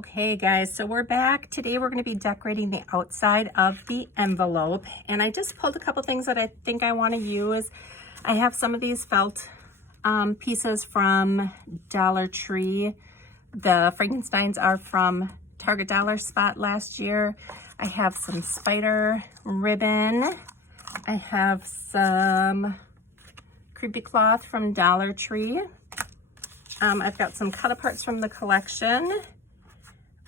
Okay guys, so we're back. Today we're going to be decorating the outside of the envelope, and I just pulled a couple things that I think I want to use. I have some of these felt pieces from Dollar Tree. The Frankensteins are from Target Dollar Spot last year. I have some spider ribbon. I have some creepy cloth from Dollar Tree. I've got some cut aparts from the collection.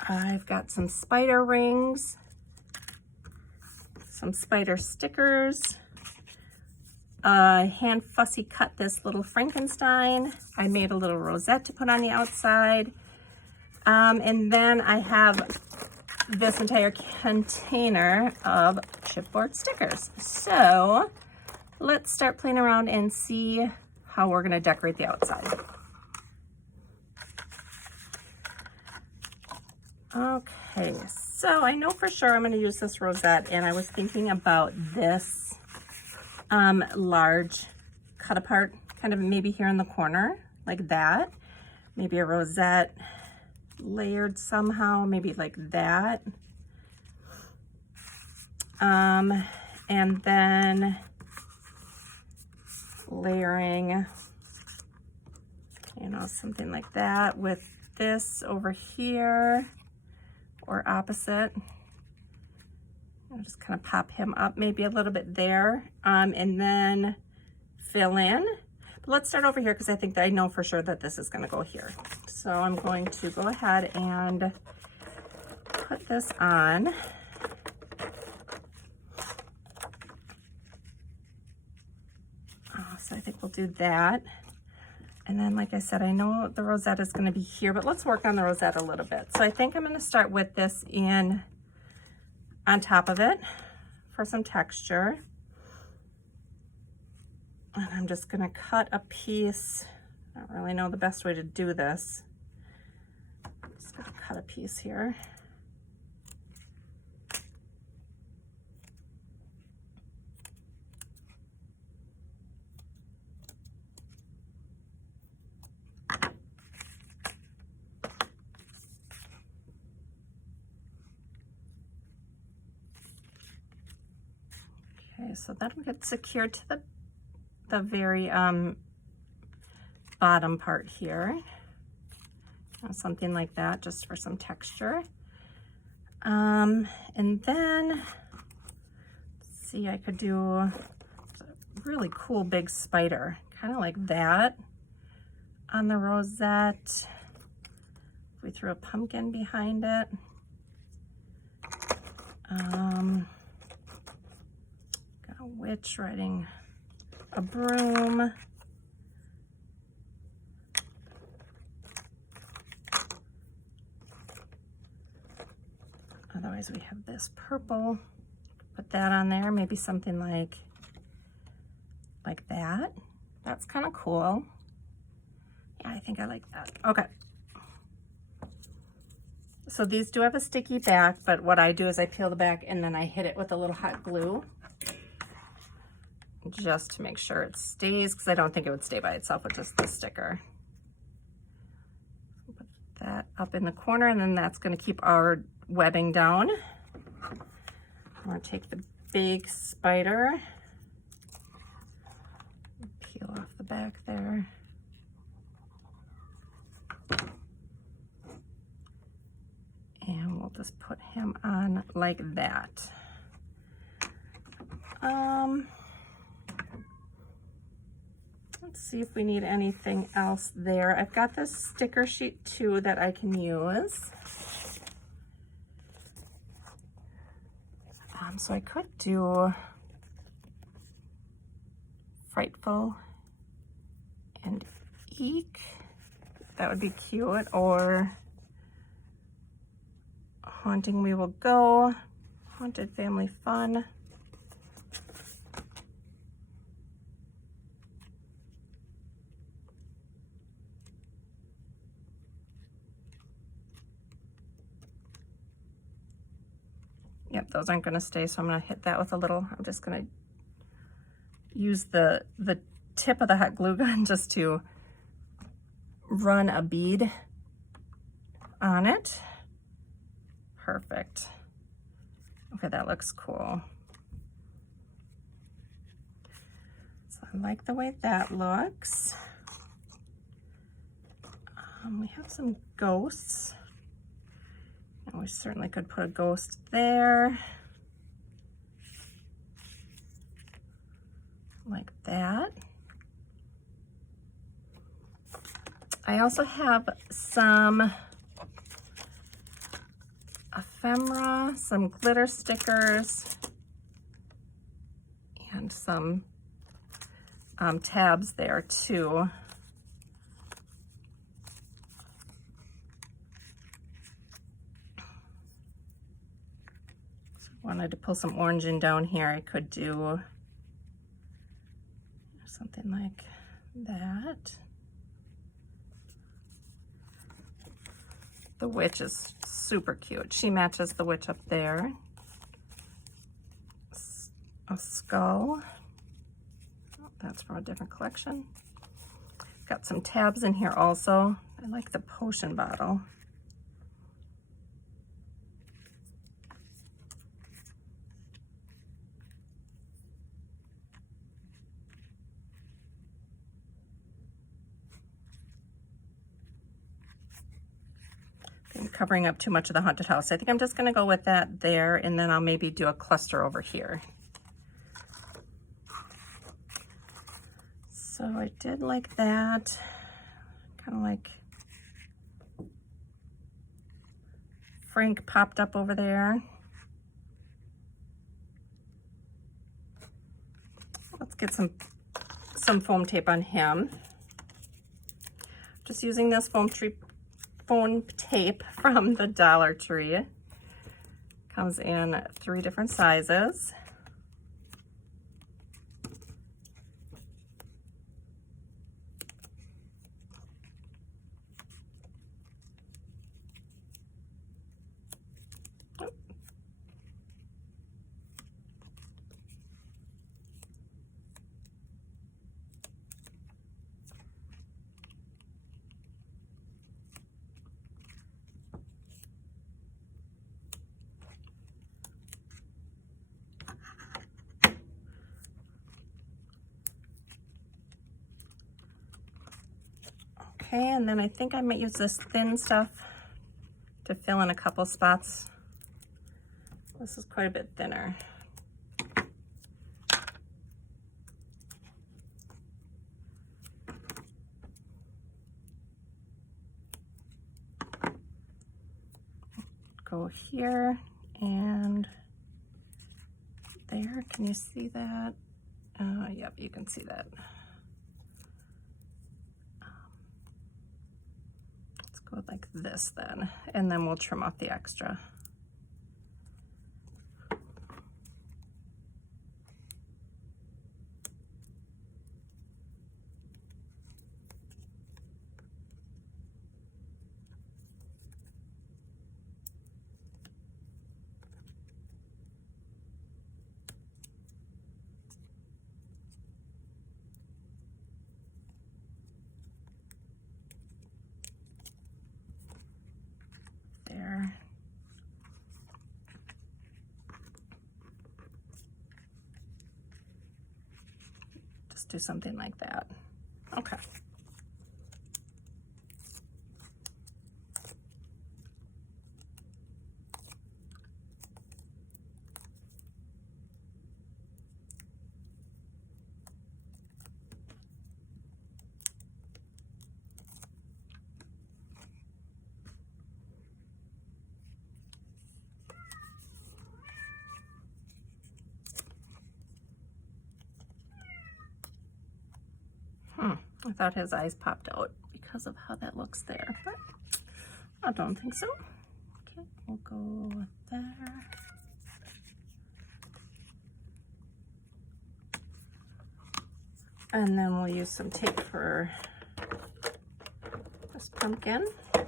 I've got some spider rings, some spider stickers, hand fussy cut this little Frankenstein. I made a little rosette to put on the outside. And then I have this entire container of chipboard stickers. So let's start playing around and see how we're gonna decorate the outside. Okay, so I know for sure I'm going to use this rosette, and I was thinking about this large cut apart, kind of maybe here in the corner, like that. Maybe a rosette layered somehow, maybe like that. And then layering, you know, something like that with this over here. Or opposite. I'll just kind of pop him up maybe a little bit there, and then fill in. But let's start over here because I think that I know for sure that this is going to go here. So I'm going to go ahead and put this on. So I think we'll do that. And then, like I said, I know the rosette is going to be here, but let's work on the rosette a little bit. So I think I'm going to start with this in on top of it for some texture. And I'm just going to cut a piece. I don't really know the best way to do this. Just going to cut a piece here. Okay, so that'll get secured to the very bottom part here. Something like that, just for some texture. And then, let's see, I could do a really cool big spider, kind of like that on the rosette. We threw a pumpkin behind it. A witch riding a broom. Otherwise we have this purple. Put that on there, maybe something like that. That's kind of cool. Yeah, I think I like that. Okay. So these do have a sticky back, but what I do is I peel the back and then I hit it with a little hot glue just to make sure it stays, because I don't think it would stay by itself with just the sticker. Put that up in the corner, and then that's going to keep our webbing down. I'm going to take the big spider, peel off the back there. And we'll just put him on like that. Let's see if we need anything else there. I've got this sticker sheet too that I can use. So I could do Frightful and Eek. That would be cute. Or Haunting We Will Go. Haunted Family Fun. Yep, those aren't going to stay, so I'm going to hit that with a little, I'm just going to use the tip of the hot glue gun just to run a bead on it. Perfect. Okay, that looks cool. So I like the way that looks. We have some ghosts. And we certainly could put a ghost there. Like that. I also have some ephemera, some glitter stickers, and some tabs there too. So if I wanted to pull some orange in down here, I could do something like that. The witch is super cute. She matches the witch up there. A skull. Oh, that's from a different collection. Got some tabs in here also. I like the potion bottle. I'm covering up too much of the haunted house. I think I'm just gonna go with that there, and then I'll maybe do a cluster over here. So I did like that, kind of like Frank popped up over there. Let's get some foam tape on him. Just using this foam tape from the Dollar Tree. Comes in 3 different sizes. Okay, and then I think I might use this thin stuff to fill in a couple spots. This is quite a bit thinner. Go here and there. Can you see that? Yep, you can see that. Let's go like this then, and then we'll trim off the extra. There. Just do something like that. Okay. I thought his eyes popped out because of how that looks there, but I don't think so. Okay, we'll go there. And then we'll use some tape for this pumpkin. I'll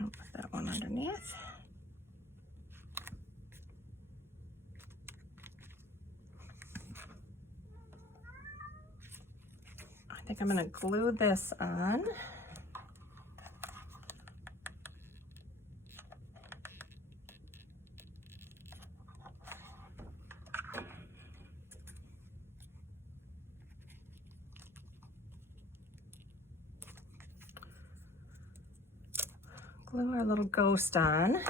put that one underneath. I think I'm going to glue this on. glue our little ghost on.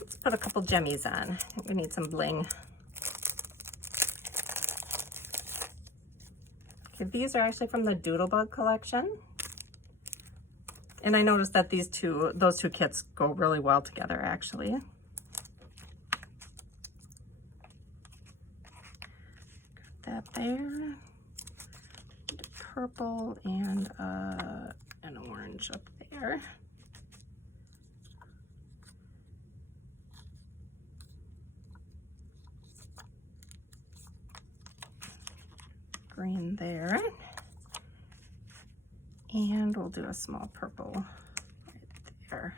Let's put a couple jemmies on. I think we need some bling. Okay, these are actually from the Doodlebug collection. And I noticed that those two kits go really well together actually. Got that there. Purple and an orange up there. Green there. And we'll do a small purple right there.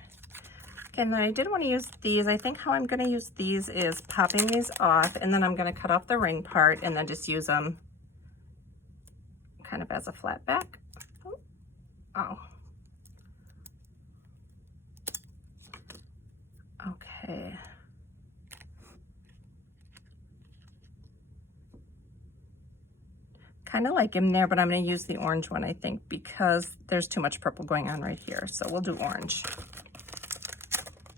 And I did want to use these. I think how I'm going to use these is popping these off, and then I'm going to cut off the ring part and then just use them kind of as a flat back. Oh. Okay. Kind of like him there, but I'm going to use the orange one, I think, because there's too much purple going on right here. So we'll do orange.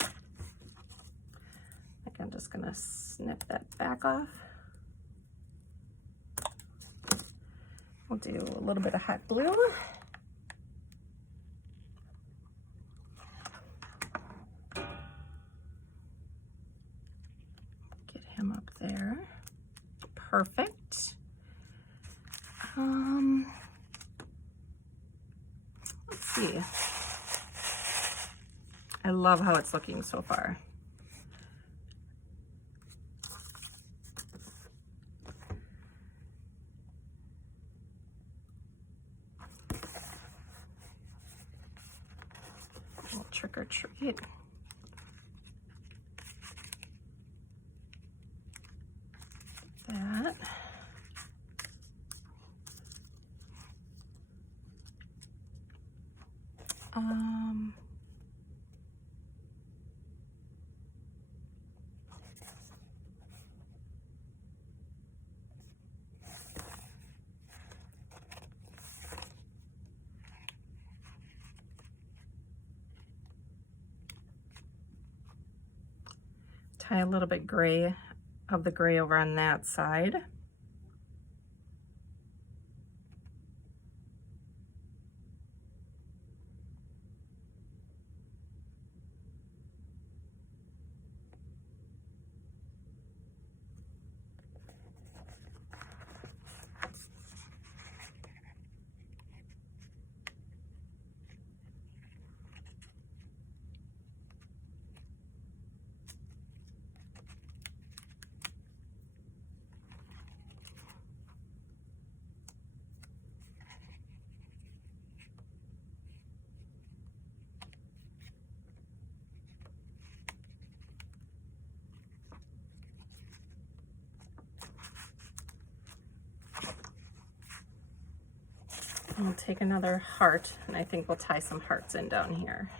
I think I'm just going to snip that back off. We'll do a little bit of hot glue. Get him up there. Perfect. Let's see. I love how it's looking so far. We'll trick or treat. That. Tie a little bit gray of the gray over on that side. We'll take another heart, and I think we'll tie some hearts in down here.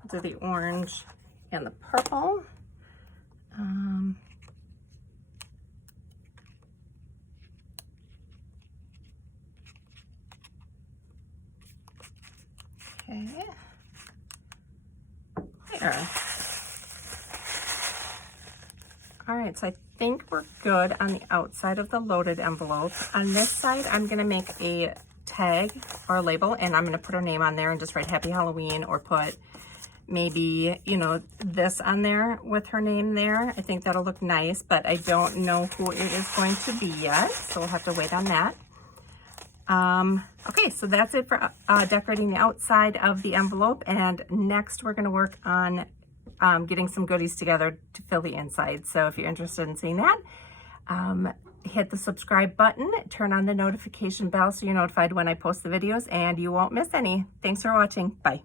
We'll do the orange and the purple. Okay. There. All right, so I think we're good on the outside of the loaded envelope. On this side, I'm gonna make a tag or a label, and I'm gonna put her name on there and just write Happy Halloween, or put maybe, you know, this on there with her name there. I think that'll look nice, but I don't know who it is going to be yet, so we'll have to wait on that. Okay, so that's it for decorating the outside of the envelope, and next we're gonna work on getting some goodies together to fill the inside. So if you're interested in seeing that, hit the subscribe button, turn on the notification bell so you're notified when I post the videos and you won't miss any. Thanks for watching. Bye.